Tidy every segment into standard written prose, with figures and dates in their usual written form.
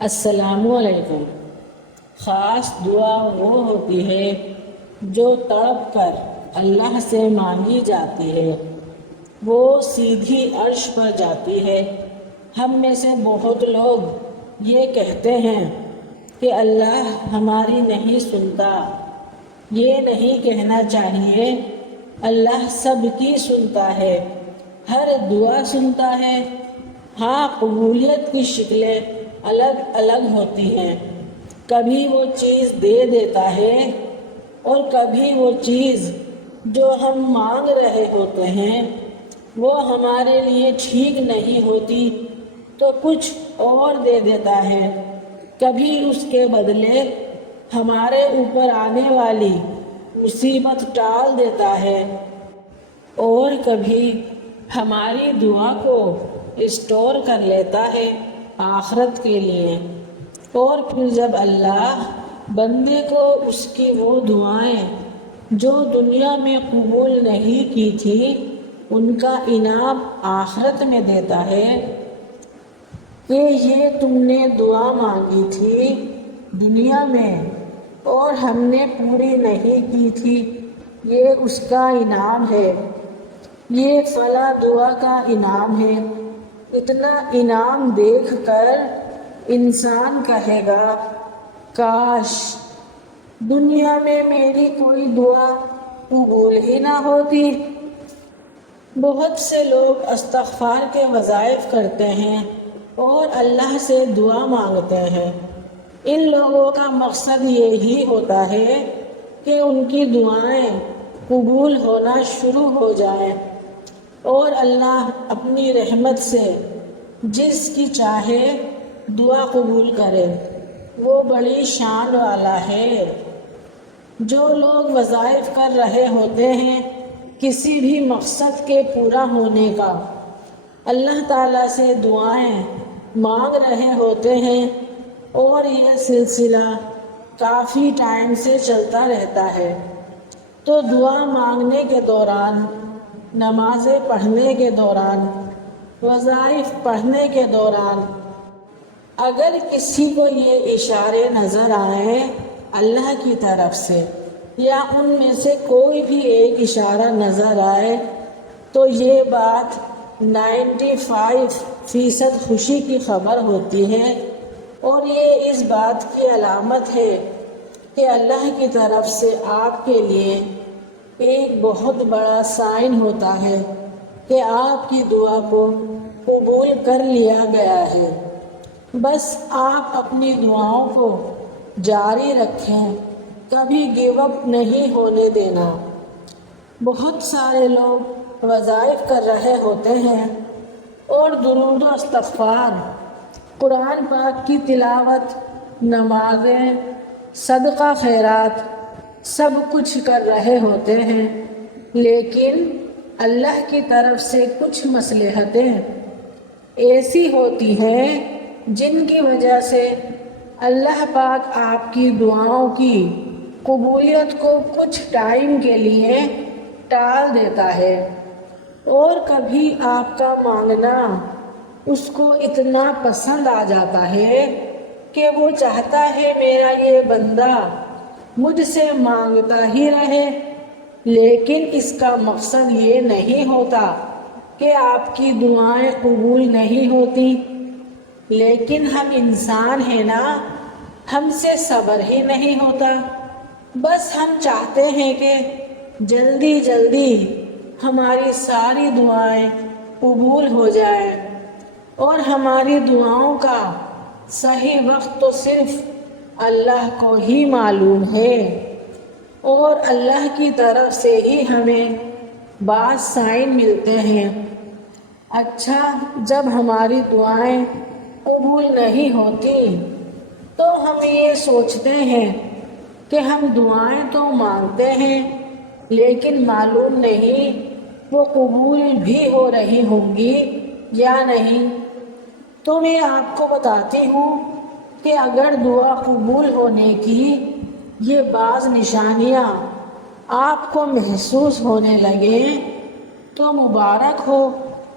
السلام علیکم۔ خاص دعا وہ ہوتی ہے جو تڑپ کر اللہ سے مانگی جاتی ہے، وہ سیدھی عرش پر جاتی ہے۔ ہم میں سے بہت لوگ یہ کہتے ہیں کہ اللہ ہماری نہیں سنتا۔ یہ نہیں کہنا چاہیے، اللہ سب کی سنتا ہے، ہر دعا سنتا ہے۔ ہاں، قبولیت کی شکلیں الگ الگ ہوتی ہیں۔ کبھی وہ چیز دے دیتا ہے اور کبھی وہ چیز جو ہم مانگ رہے ہوتے ہیں وہ ہمارے لیے ٹھیک نہیں ہوتی تو کچھ اور دے دیتا ہے۔ کبھی اس کے بدلے ہمارے اوپر آنے والی مصیبت ٹال دیتا ہے اور کبھی ہماری دعا کو اسٹور کر لیتا ہے آخرت کے لیے۔ اور پھر جب اللہ بندے کو اس کی وہ دعائیں جو دنیا میں قبول نہیں کی تھی ان کا انعام آخرت میں دیتا ہے کہ یہ تم نے دعا مانگی تھی دنیا میں اور ہم نے پوری نہیں کی تھی، یہ اس کا انعام ہے، یہ فلاں دعا کا انعام ہے۔ اتنا انعام دیکھ کر انسان کہے گا کاش دنیا میں میری کوئی دعا قبول ہی نہ ہوتی۔ بہت سے لوگ استغفار کے وظائف کرتے ہیں اور اللہ سے دعا مانگتے ہیں۔ ان لوگوں کا مقصد یہی ہوتا ہے کہ ان کی دعائیں قبول ہونا شروع ہو جائیں اور اللہ اپنی رحمت سے جس کی چاہے دعا قبول کرے۔ وہ بڑی شان والا ہے۔ جو لوگ وظائف کر رہے ہوتے ہیں کسی بھی مقصد کے پورا ہونے کا، اللہ تعالیٰ سے دعائیں مانگ رہے ہوتے ہیں اور یہ سلسلہ کافی ٹائم سے چلتا رہتا ہے، تو دعا مانگنے کے دوران، نمازیں پڑھنے کے دوران، وظائف پڑھنے کے دوران اگر کسی کو یہ اشارے نظر آئیں اللہ کی طرف سے یا ان میں سے کوئی بھی ایک اشارہ نظر آئے تو یہ بات 95% خوشی کی خبر ہوتی ہے اور یہ اس بات کی علامت ہے کہ اللہ کی طرف سے آپ کے لیے ایک بہت بڑا سائن ہوتا ہے کہ آپ کی دعا کو قبول کر لیا گیا ہے۔ بس آپ اپنی دعاؤں کو جاری رکھیں، کبھی گیو اپ نہیں ہونے دینا۔ بہت سارے لوگ وظائف کر رہے ہوتے ہیں اور درود و استغفار، قرآن پاک کی تلاوت، نمازیں، صدقہ خیرات سب کچھ کر رہے ہوتے ہیں، لیکن اللہ کی طرف سے کچھ مصلحتیں ایسی ہوتی ہیں جن کی وجہ سے اللہ پاک آپ کی دعاؤں کی قبولیت کو کچھ ٹائم کے لیے ٹال دیتا ہے، اور کبھی آپ کا مانگنا اس کو اتنا پسند آ جاتا ہے کہ وہ چاہتا ہے میرا یہ بندہ مجھ سے مانگتا ہی رہے، لیکن اس کا مقصد یہ نہیں ہوتا کہ آپ کی دعائیں قبول نہیں ہوتی۔ لیکن ہم انسان ہیں نا، ہم سے صبر ہی نہیں ہوتا۔ بس ہم چاہتے ہیں کہ جلدی جلدی ہماری ساری دعائیں قبول ہو جائیں، اور ہماری دعاؤں کا صحیح وقت تو صرف اللہ کو ہی معلوم ہے، اور اللہ کی طرف سے ہی ہمیں بعض سائن ملتے ہیں۔ اچھا، جب ہماری دعائیں قبول نہیں ہوتی تو ہم یہ سوچتے ہیں کہ ہم دعائیں تو مانگتے ہیں لیکن معلوم نہیں وہ قبول بھی ہو رہی ہوں گی یا نہیں۔ تو میں آپ کو بتاتی ہوں کہ اگر دعا قبول ہونے کی یہ بعض نشانیاں آپ کو محسوس ہونے لگیں تو مبارک ہو،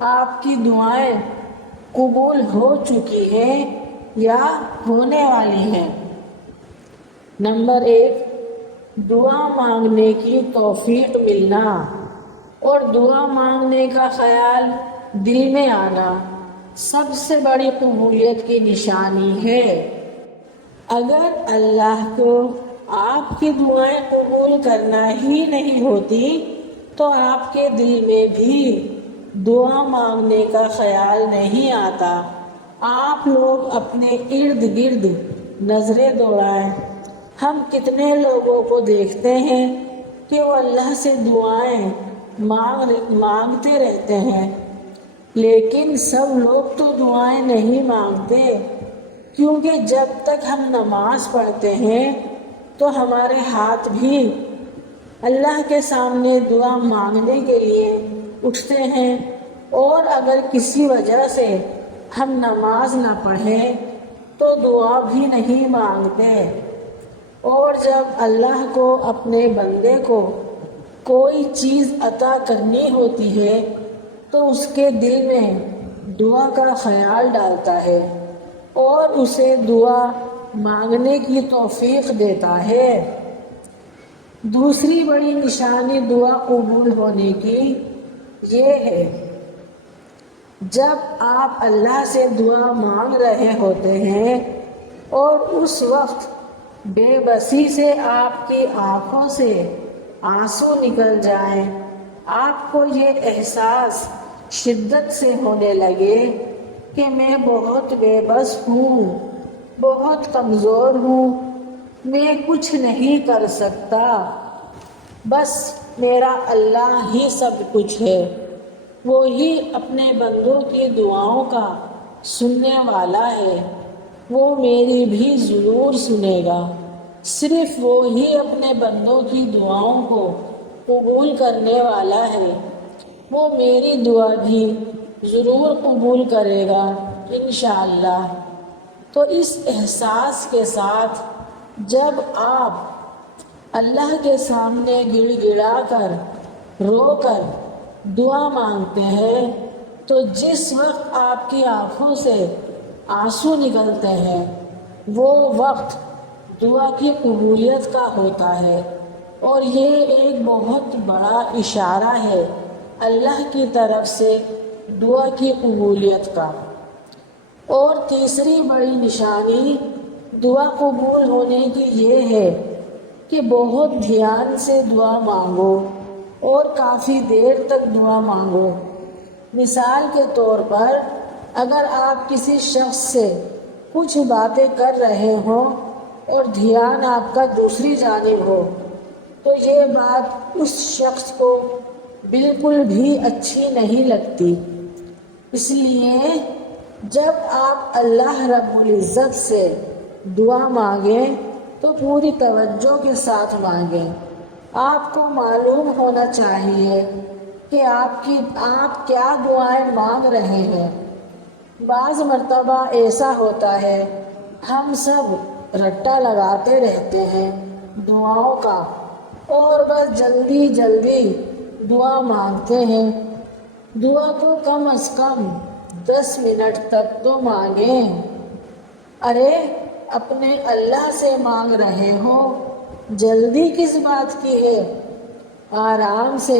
آپ کی دعائیں قبول ہو چکی ہیں، یا ہونے والی ہیں۔ نمبر 1، دعا مانگنے کی توفیق ملنا اور دعا مانگنے کا خیال دل میں آنا سب سے بڑی قبولیت کی نشانی ہے۔ اگر اللہ کو آپ کی دعائیں قبول کرنا ہی نہیں ہوتی تو آپ کے دل میں بھی دعا مانگنے کا خیال نہیں آتا۔ آپ لوگ اپنے ارد گرد نظریں دوڑائیں، ہم کتنے لوگوں کو دیکھتے ہیں کہ وہ اللہ سے دعائیں مانگتے رہتے ہیں، لیکن سب لوگ تو دعائیں نہیں مانگتے، کیونکہ جب تک ہم نماز پڑھتے ہیں تو ہمارے ہاتھ بھی اللہ کے سامنے دعا مانگنے کے لیے اٹھتے ہیں، اور اگر کسی وجہ سے ہم نماز نہ پڑھیں تو دعا بھی نہیں مانگتے۔ اور جب اللہ کو اپنے بندے کو کوئی چیز عطا کرنی ہوتی ہے تو اس کے دل میں دعا کا خیال ڈالتا ہے اور اسے دعا مانگنے کی توفیق دیتا ہے۔ دوسری بڑی نشانی دعا قبول ہونے کی یہ ہے، جب آپ اللہ سے دعا مانگ رہے ہوتے ہیں اور اس وقت بے بسی سے آپ کی آنکھوں سے آنسو نکل جائیں، آپ کو یہ احساس شدت سے ہونے لگے کہ میں بہت بے بس ہوں، بہت کمزور ہوں، میں کچھ نہیں کر سکتا، بس میرا اللہ ہی سب کچھ ہے، وہی اپنے بندوں کی دعاؤں کا سننے والا ہے، وہ میری بھی ضرور سنے گا۔ صرف وہی اپنے بندوں کی دعاؤں کو قبول کرنے والا ہے، وہ میری دعا بھی ضرور قبول کرے گا انشاءاللہ۔ تو اس احساس کے ساتھ جب آپ اللہ کے سامنے گڑ گڑا کر رو کر دعا مانگتے ہیں تو جس وقت آپ کی آنکھوں سے آنسو نکلتے ہیں وہ وقت دعا کی قبولیت کا ہوتا ہے، اور یہ ایک بہت بڑا اشارہ ہے اللہ کی طرف سے دعا کی قبولیت کا۔ اور تیسری بڑی نشانی دعا قبول ہونے کی یہ ہے کہ بہت دھیان سے دعا مانگو اور کافی دیر تک دعا مانگو۔ مثال کے طور پر اگر آپ کسی شخص سے کچھ باتیں کر رہے ہوں اور دھیان آپ کا دوسری جانب ہو تو یہ بات اس شخص کو بالکل بھی اچھی نہیں لگتی۔ اس لیے جب آپ اللہ رب العزت سے دعا مانگیں تو پوری توجہ کے ساتھ مانگیں۔ آپ کو معلوم ہونا چاہیے کہ آپ کیا دعائیں مانگ رہے ہیں۔ بعض مرتبہ ایسا ہوتا ہے ہم سب رٹا لگاتے رہتے ہیں دعاؤں کا اور بس جلدی جلدی دعا مانگتے ہیں۔ دعا کو کم از کم 10 منٹ تک تو مانگیں۔ ارے اپنے اللہ سے مانگ رہے ہو، جلدی کس بات کی ہے؟ آرام سے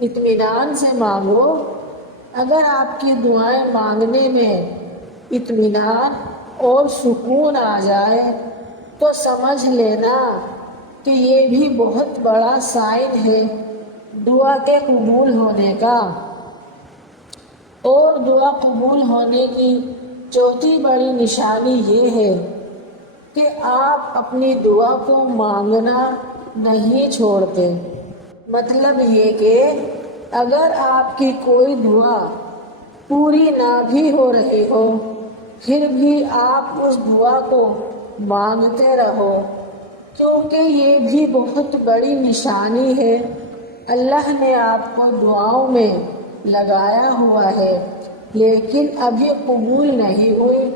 اطمینان سے مانگو۔ اگر آپ کی دعائیں مانگنے میں اطمینان اور سکون آ جائے تو سمجھ لینا کہ یہ بھی بہت بڑا سائن ہے دعا کے قبول ہونے کا۔ اور دعا قبول ہونے کی چوتھی بڑی نشانی یہ ہے کہ آپ اپنی دعا کو مانگنا نہیں چھوڑتے۔ مطلب یہ کہ اگر آپ کی کوئی دعا پوری نہ بھی ہو رہی ہو پھر بھی آپ اس دعا کو مانگتے رہو، کیونکہ یہ بھی بہت بڑی نشانی ہے اللہ نے آپ کو دعاؤں میں لگایا ہوا ہے، لیکن ابھی قبول نہیں ہوئی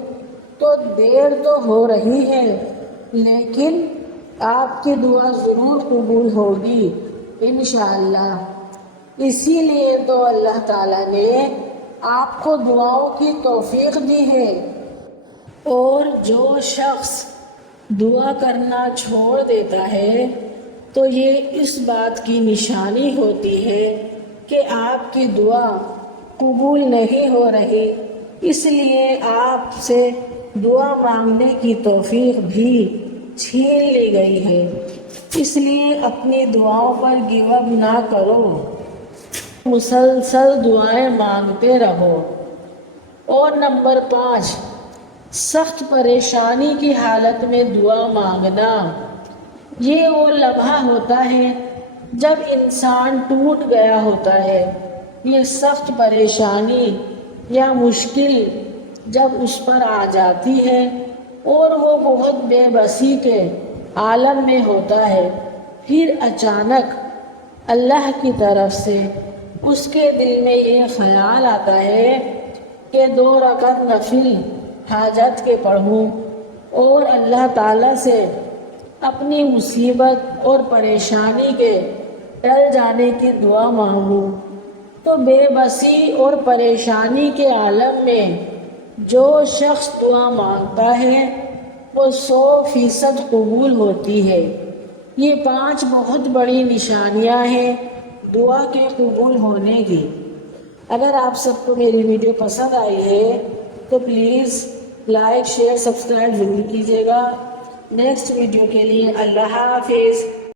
تو دیر تو ہو رہی ہے لیکن آپ کی دعا ضرور قبول ہوگی انشاءاللہ۔ اسی لیے تو اللہ تعالیٰ نے آپ کو دعاؤں کی توفیق دی ہے۔ اور جو شخص دعا کرنا چھوڑ دیتا ہے تو یہ اس بات کی نشانی ہوتی ہے کہ آپ کی دعا قبول نہیں ہو رہی، اس لیے آپ سے دعا مانگنے کی توفیق بھی چھین لی گئی ہے۔ اس لیے اپنی دعاؤں پر گیو اپ نہ کرو، مسلسل دعائیں مانگتے رہو۔ اور نمبر 5، سخت پریشانی کی حالت میں دعا مانگنا۔ یہ وہ لمحہ ہوتا ہے جب انسان ٹوٹ گیا ہوتا ہے۔ یہ سخت پریشانی یا مشکل جب اس پر آ جاتی ہے اور وہ بہت بے بسی کے عالم میں ہوتا ہے، پھر اچانک اللہ کی طرف سے اس کے دل میں یہ خیال آتا ہے کہ 2 رکعت نفل حاجت کے پڑھوں اور اللہ تعالیٰ سے اپنی مصیبت اور پریشانی کے ٹل جانے کی دعا مانگوں، تو بے بسی اور پریشانی کے عالم میں جو شخص دعا مانگتا ہے وہ 100% قبول ہوتی ہے۔ یہ 5 بہت بڑی نشانیاں ہیں دعا کے قبول ہونے کی۔ اگر آپ سب کو میری ویڈیو پسند آئی ہے تو پلیز لائک، شیئر، سبسکرائب ضرور کیجیے گا۔ نیکسٹ ویڈیو کے لیے اللہ حافظ۔